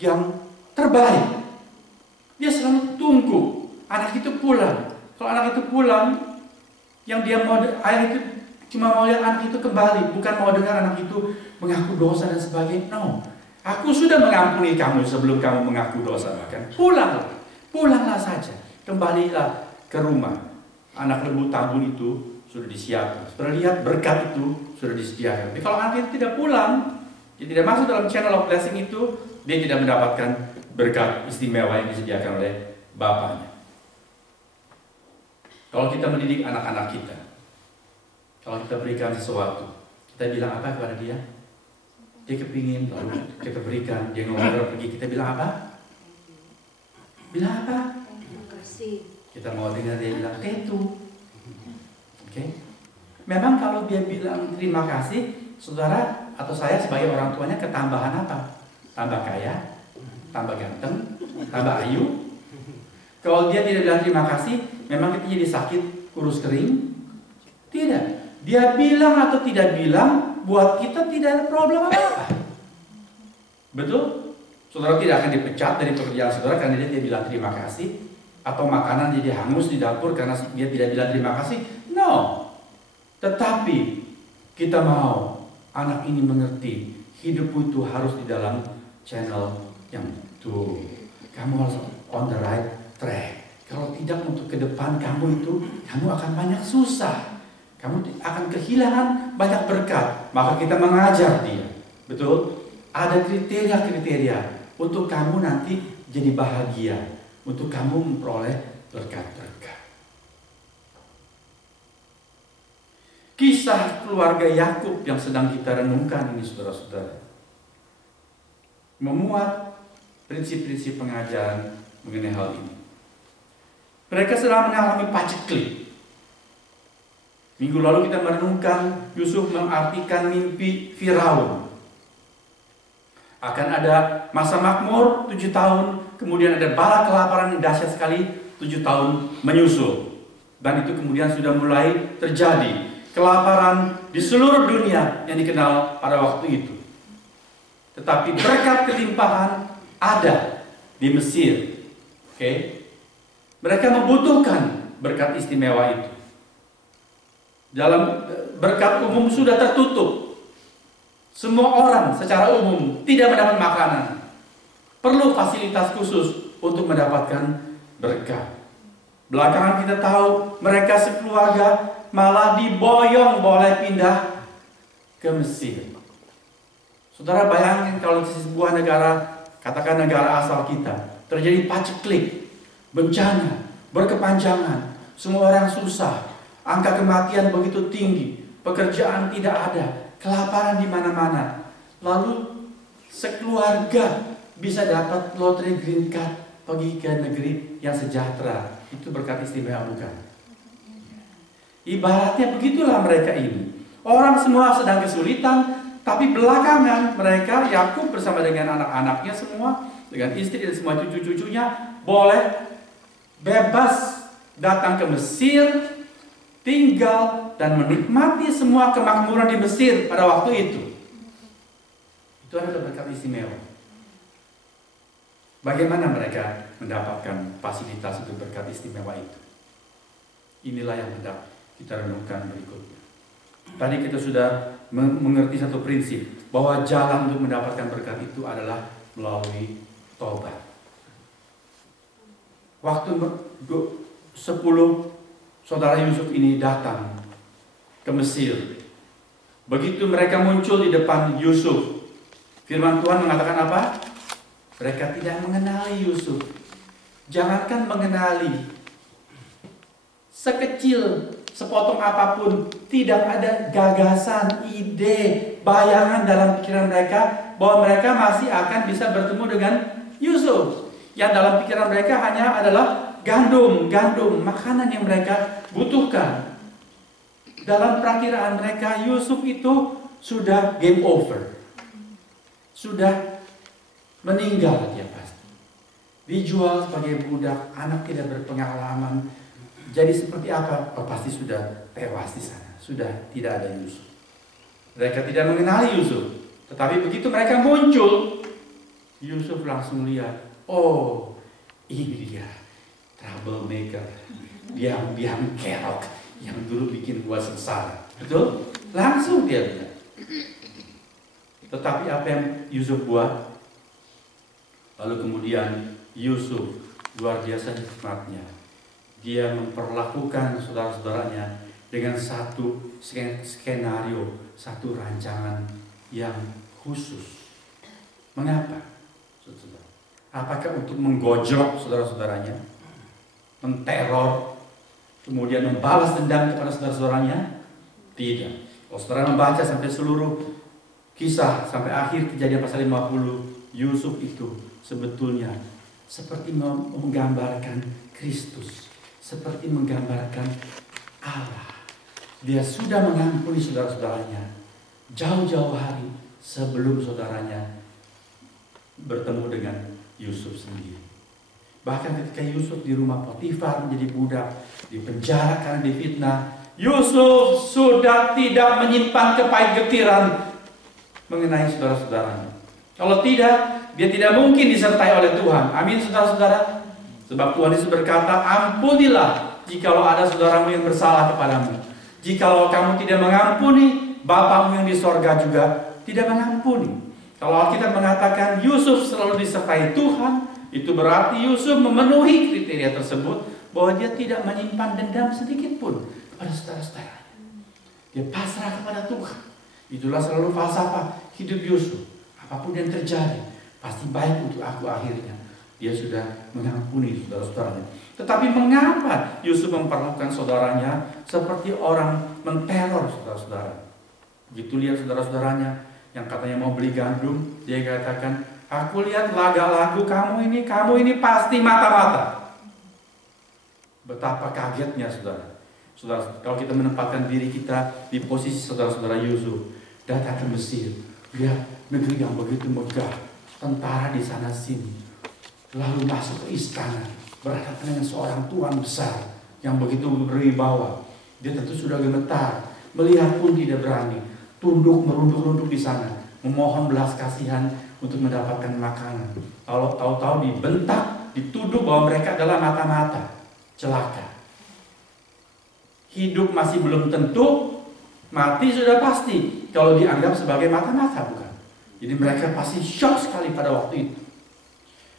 yang terbaik. Dia selalu tunggu anak itu pulang. Kalau anak itu pulang, yang dia mau, ayah itu cuma mau lihat anak itu kembali, bukan mau dengar anak itu mengaku dosa dan sebagainya. No, aku sudah mengampuni kamu sebelum kamu mengaku dosa. Bahkan pulanglah saja, kembalilah ke rumah. Anak lembu tabun itu sudah disiapkan. Sudah lihat berkat itu sudah disediakan. Tapi kalau anak itu tidak pulang, dia tidak masuk dalam channel of blessing itu, dia tidak mendapatkan berkat istimewa yang disediakan oleh bapaknya. Kalau kita mendidik anak-anak kita, kalau kita berikan sesuatu, kita bilang apa kepada dia? Dia kepingin, lalu kita berikan, dia ngomong pergi, kita bilang apa? Bilang apa? Terima kasih. Kita mau dengar dia bilang tetu. Oke? Memang kalau dia bilang terima kasih, saudara atau saya sebagai orang tuanya ketambahan apa? Tambah kaya, tambah ganteng, tambah ayu. Kalau dia tidak bilang terima kasih, memang kita jadi sakit, kurus kering? Tidak. Dia bilang atau tidak bilang, buat kita tidak ada problem apa-apa. Betul? Saudara tidak akan dipecat dari pekerjaan saudara karena dia bilang terima kasih, atau makanan jadi hangus di dapur karena dia tidak bilang terima kasih. No. Tetapi kita mau anak ini mengerti hidup itu harus di dalam channel yang betul. Kamu harus on the right track. Kalau tidak, untuk ke depan kamu akan banyak susah. Kamu akan kehilangan banyak berkat. Maka kita mengajar dia. Betul? Ada kriteria-kriteria untuk kamu nanti jadi bahagia. Untuk kamu memperoleh berkat-berkat. Kisah keluarga Yakub yang sedang kita renungkan ini, saudara-saudara, memuat prinsip-prinsip pengajaran mengenai hal ini. Mereka sedang mengalami paceklik. Minggu lalu kita merenungkan Yusuf mengartikan mimpi Firaun. Akan ada masa makmur 7 tahun, kemudian ada bala kelaparan yang dahsyat sekali 7 tahun menyusul. Dan itu kemudian sudah mulai terjadi. Kelaparan di seluruh dunia yang dikenal pada waktu itu. Tetapi berkat kelimpahan ada di Mesir. Oke? Mereka membutuhkan berkat istimewa itu. Dalam berkat umum sudah tertutup. Semua orang secara umum tidak mendapat makanan. Perlu fasilitas khusus untuk mendapatkan berkat. Belakangan kita tahu mereka sekeluarga malah diboyong boleh pindah ke Mesir. Saudara bayangin kalau di sebuah negara, katakan negara asal kita, terjadi paceklik, bencana, berkepanjangan, semua orang susah, angka kematian begitu tinggi, pekerjaan tidak ada, kelaparan di mana-mana. Lalu sekeluarga bisa dapat lotre green card pergi ke negeri yang sejahtera. Itu berkat istimewa bukan? Ibaratnya begitulah mereka ini. Orang semua sedang kesulitan, tapi belakangan mereka, Yakub bersama dengan anak-anaknya semua, dengan istri dan semua cucu-cucunya, boleh bebas datang ke Mesir, tinggal dan menikmati semua kemakmuran di Mesir pada waktu itu. Itu adalah berkat istimewa. Bagaimana mereka mendapatkan fasilitas untuk berkat istimewa itu? Inilah yang hendak kita renungkan berikutnya. Tadi kita sudah mengerti satu prinsip, bahwa jalan untuk mendapatkan berkat itu adalah melalui tobat. Waktu 10 saudara Yusuf ini datang ke Mesir, begitu mereka muncul di depan Yusuf, firman Tuhan mengatakan apa? Mereka tidak mengenali Yusuf. Jangankan mengenali, sekecil sepotong apapun, tidak ada gagasan, ide, bayangan dalam pikiran mereka bahwa mereka masih akan bisa bertemu dengan Yusuf. Yang dalam pikiran mereka hanya adalah gandum, makanan yang mereka butuhkan. Dalam perakiraan mereka, Yusuf itu sudah game over. Sudah meninggal dia pasti. Dijual sebagai budak, anak tidak berpengalaman. Jadi seperti apa? Oh, pasti sudah tewas di sana. Sudah tidak ada Yusuf. Mereka tidak mengenali Yusuf. Tetapi begitu mereka muncul, Yusuf langsung lihat, oh ini dia troublemaker, biang kerok yang dulu bikin gua sengsara. Betul? Langsung dia lihat. Tetapi apa yang Yusuf buat? Lalu kemudian Yusuf luar biasa hikmatnya. Dia memperlakukan saudara-saudaranya dengan satu skenario, satu rancangan yang khusus. Mengapa? Saudara? Apakah untuk menggojlok saudara-saudaranya? Menteror? Kemudian membalas dendam kepada saudara-saudaranya? Tidak. Kalau saudara membaca sampai seluruh kisah, sampai akhir Kejadian pasal 50, Yusuf itu sebetulnya seperti menggambarkan Kristus, seperti menggambarkan Allah. Dia sudah mengampuni saudara-saudaranya jauh-jauh hari sebelum saudaranya bertemu dengan Yusuf sendiri. Bahkan ketika Yusuf di rumah Potifar menjadi budak, di penjara karena difitnah, Yusuf sudah tidak menyimpan kepahit-getiran mengenai saudara-saudaranya. Kalau tidak, dia tidak mungkin disertai oleh Tuhan. Amin, saudara-saudara. Sebab Tuhan Yesus berkata, ampunilah jikalau ada saudaramu yang bersalah kepadamu. Jikalau kamu tidak mengampuni, Bapamu yang di sorga juga tidak mengampuni. Kalau Alkitab mengatakan Yusuf selalu disertai Tuhan, itu berarti Yusuf memenuhi kriteria tersebut, bahwa dia tidak menyimpan dendam sedikit pun kepada saudara-saudaranya. Dia pasrah kepada Tuhan. Itulah selalu falsafah hidup Yusuf. Apapun yang terjadi, pasti baik untuk aku akhirnya. Dia sudah mengampuni saudara-saudaranya. Tetapi mengapa Yusuf memperlakukan saudaranya seperti orang menteror saudara-saudara? Begitu lihat saudara-saudaranya yang katanya mau beli gandum, dia katakan, aku lihat lagu kamu ini pasti mata-mata. Betapa kagetnya saudara. Saudara, kalau kita menempatkan diri kita di posisi saudara-saudara Yusuf, datang ke Mesir, lihat negeri yang begitu megah, tentara di sana sini, lalu masuk ke istana, berhadapan dengan seorang tuan besar yang begitu berwibawa. Dia tentu sudah gemetar, melihat pun tidak berani, tunduk merunduk-runduk di sana, memohon belas kasihan untuk mendapatkan makanan. Kalau tahu-tahu dibentak, dituduh bahwa mereka adalah mata-mata, celaka. Hidup masih belum tentu, mati sudah pasti kalau dianggap sebagai mata-mata, bukan? Jadi mereka pasti shock sekali pada waktu itu.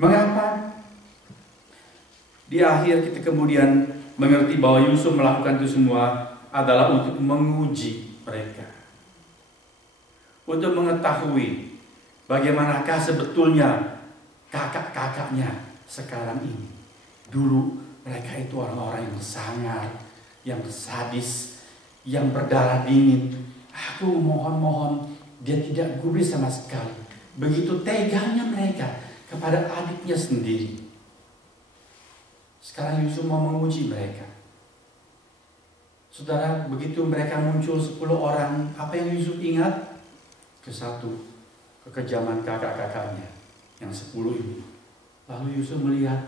Mengapa? Di akhir kita kemudian mengerti bahwa Yusuf melakukan itu semua adalah untuk menguji mereka, untuk mengetahui bagaimanakah sebetulnya kakak-kakaknya sekarang ini. Dulu mereka itu orang-orang yang sangar, yang sadis, yang berdarah dingin. Aku mohon-mohon, dia tidak gubris sama sekali. Begitu teganya mereka kepada adiknya sendiri. Sekarang Yusuf mau menguji mereka. Saudara, begitu mereka muncul 10 orang, apa yang Yusuf ingat? Kekejaman kakak-kakaknya yang 10 ini. Lalu Yusuf melihat,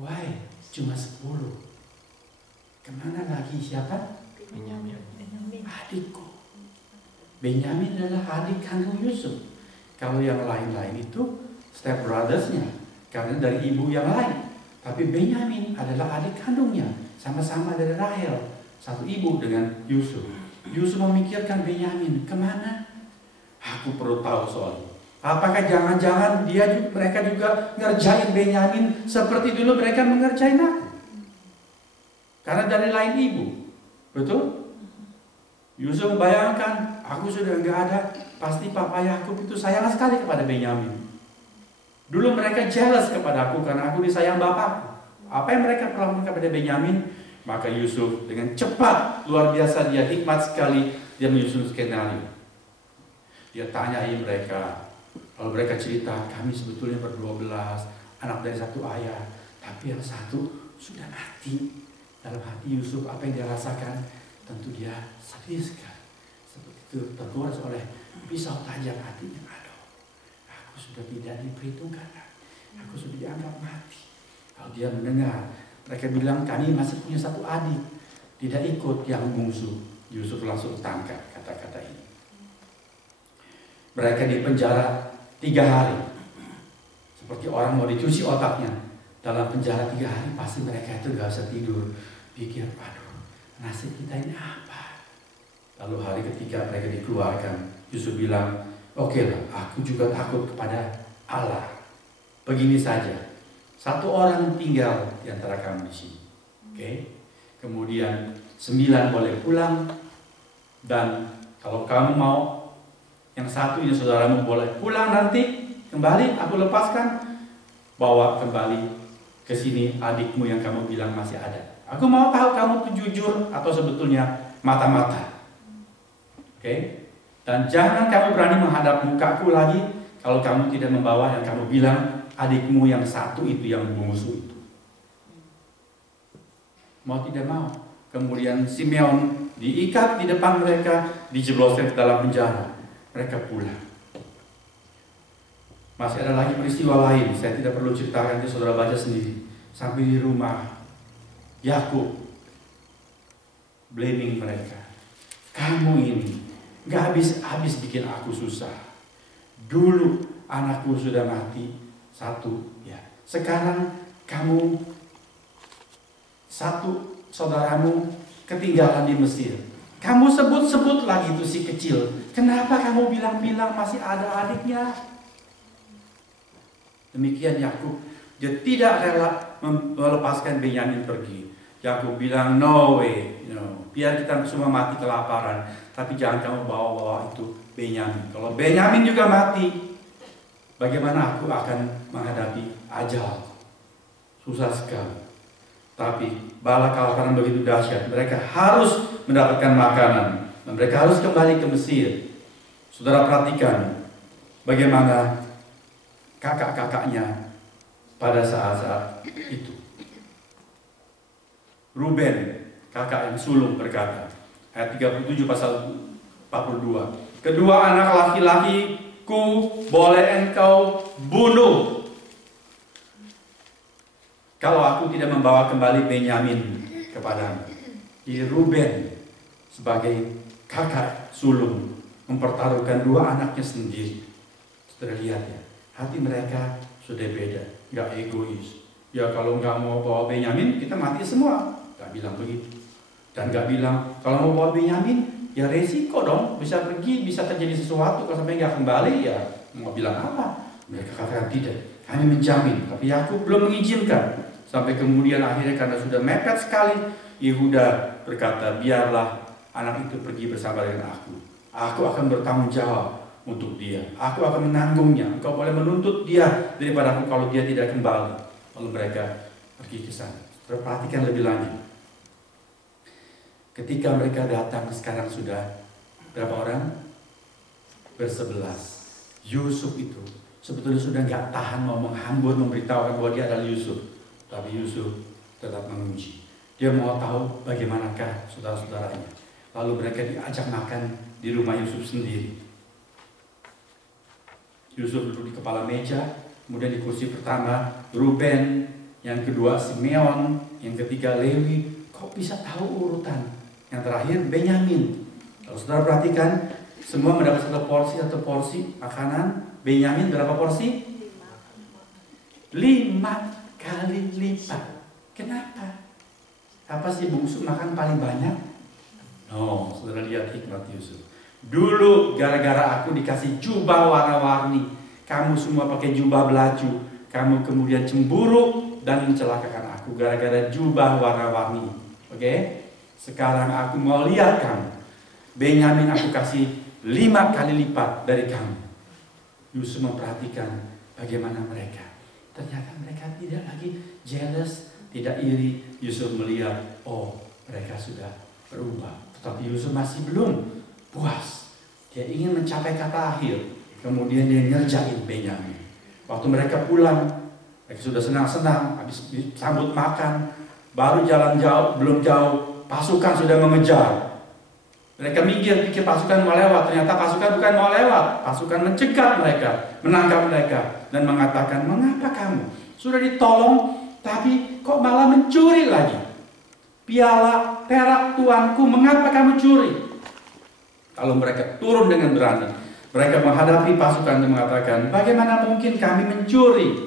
why cuma 10? Kemana lagi siapa? Benyamin. Adikku. Benyamin adalah adik kandung Yusuf. Kalau yang lain-lain itu step brothersnya, karena dari ibu yang lain. Tapi Benyamin adalah adik kandungnya, sama-sama dari Rahel, satu ibu dengan Yusuf. Yusuf memikirkan Benyamin, kemana? Aku perlu tahu soalnya. Apakah jangan-jangan mereka juga ngerjain Benyamin seperti dulu mereka mengerjain aku? Karena dari lain ibu, betul? Yusuf membayangkan, aku sudah nggak ada, pasti Papa Yakub itu sayang sekali kepada Benyamin. Dulu mereka jealous kepada aku karena aku disayang bapakku. Apa yang mereka perlakukan kepada Benyamin? Maka Yusuf dengan cepat, luar biasa, dia hikmat sekali, dia menyusun skenario. Dia tanyai mereka. Kalau mereka cerita, kami sebetulnya ber-12, anak dari satu ayah, tapi yang satu sudah mati. Dalam hati Yusuf, apa yang dia rasakan? Tentu dia sedih sekali. Seperti itu tergores oleh pisau tajam hatinya. Aduh, aku sudah tidak diperhitungkan. Aku sudah dianggap mati. Kalau dia mendengar, mereka bilang kami masih punya satu adik, tidak ikut yang bungsu. Yusuf langsung tangkap kata-kata ini. Mereka di penjara 3 hari. Seperti orang mau dicuci otaknya. Dalam penjara 3 hari pasti mereka itu gak usah tidur. Pikir, aduh, nasib kita ini apa? Lalu hari ketiga mereka dikeluarkan. Yusuf bilang, oke lah, aku juga takut kepada Allah. Begini saja, 1 orang tinggal di antara kamu di sini. Oke? Kemudian 9 boleh pulang. Dan kalau kamu mau, yang 1 ini saudaramu boleh pulang nanti. Kembali, aku lepaskan. Bawa kembali ke sini adikmu yang kamu bilang masih ada. Aku mau tahu kamu tuh jujur atau sebetulnya mata-mata. Oke? Dan jangan kamu berani menghadap mukaku lagi kalau kamu tidak membawa yang kamu bilang adikmu yang 1 itu yang bungsu itu. Mau tidak mau. Kemudian Simeon diikat di depan mereka, dijebloskan ke dalam penjara. Mereka pulang. Masih ada lagi peristiwa lain, saya tidak perlu ceritakan, itu saudara baca sendiri. Sampai di rumah, Yakub blaming mereka. Kamu ini gak habis bikin aku susah. Dulu anakku sudah mati 1, ya. Sekarang kamu 1 saudaramu ketinggalan di Mesir. Kamu sebut-sebut lagi tuh si kecil. Kenapa kamu bilang-bilang masih ada adiknya? Demikian Yakub, dia tidak rela melepaskan Benyamin pergi. Yakub bilang, no way, no. Biar kita semua mati kelaparan, tapi jangan kamu bawa-bawa itu Benyamin. Kalau Benyamin juga mati, bagaimana aku akan menghadapi ajal? Susah sekali. Tapi bala kelaparan begitu dahsyat, mereka harus mendapatkan makanan, dan mereka harus kembali ke Mesir. Saudara perhatikan bagaimana kakak-kakaknya pada saat-saat itu. Ruben, kakak yang sulung, berkata, ayat 37 pasal 42, kedua anak laki-lakiku boleh engkau bunuh kalau aku tidak membawa kembali Benyamin kepadamu. Jadi Ruben sebagai kakak sulung mempertaruhkan 2 anaknya sendiri. Saudara lihat ya, hati mereka sudah beda, gak egois. Ya kalau nggak mau bawa Benyamin, kita mati semua. Gak bilang begitu. Dan gak bilang, kalau mau bawa Benyamin, ya resiko dong. Bisa pergi, bisa terjadi sesuatu. Kalau sampai nggak kembali, ya mau bilang apa? Mereka katakan tidak. Kami menjamin. Tapi Yakub belum mengizinkan. Sampai kemudian akhirnya karena sudah mepet sekali, Yehuda berkata, biarlah anak itu pergi bersama dengan aku. Aku akan bertanggung jawab untuk dia. Aku akan menanggungnya. Engkau boleh menuntut dia daripada aku kalau dia tidak kembali. Lalu mereka pergi ke sana. Perhatikan lebih lanjut. Ketika mereka datang, sekarang sudah berapa orang? Bersebelas. Yusuf itu sebetulnya sudah nggak tahan mau menghambur memberitahukan bahwa dia adalah Yusuf. Tapi Yusuf tetap menguji. Dia mau tahu bagaimanakah saudara-saudaranya. Lalu mereka diajak makan di rumah Yusuf sendiri. Yusuf duduk di kepala meja, kemudian di kursi pertama Ruben, yang kedua Simeon, yang ketiga Lewi. Kok bisa tahu urutan? Yang terakhir Benyamin. Kalau saudara perhatikan, semua mendapat 1 porsi makanan. Benyamin berapa porsi? 5 kali lipat. Kenapa? Apa sih bungsu makan paling banyak? No, saudara lihat hikmat Yusuf. Dulu gara-gara aku dikasih jubah warna-warni, kamu semua pakai jubah belaju, kamu kemudian cemburu dan mencelakakan aku gara-gara jubah warna-warni. Oke? Sekarang aku mau lihat kamu. Benyamin aku kasih 5 kali lipat dari kamu. Yusuf memperhatikan bagaimana mereka. Ternyata mereka tidak lagi jealous, tidak iri. Yusuf melihat, oh mereka sudah berubah. Tetapi Yusuf masih belum puas. Dia ingin mencapai kata akhir. Kemudian dia ngerjain Benyamin. Waktu mereka pulang, mereka sudah senang-senang, habis disambut makan, baru jalan jauh, belum jauh, pasukan sudah mengejar. Mereka pikir pasukan mau lewat, ternyata pasukan bukan mau lewat. Pasukan mencegat mereka, menangkap mereka, dan mengatakan, mengapa kamu sudah ditolong, tapi kok malah mencuri lagi? Piala perak tuanku, mengapa kamu curi? Kalau mereka turun dengan berani, mereka menghadapi pasukan dan mengatakan, bagaimana mungkin kami mencuri?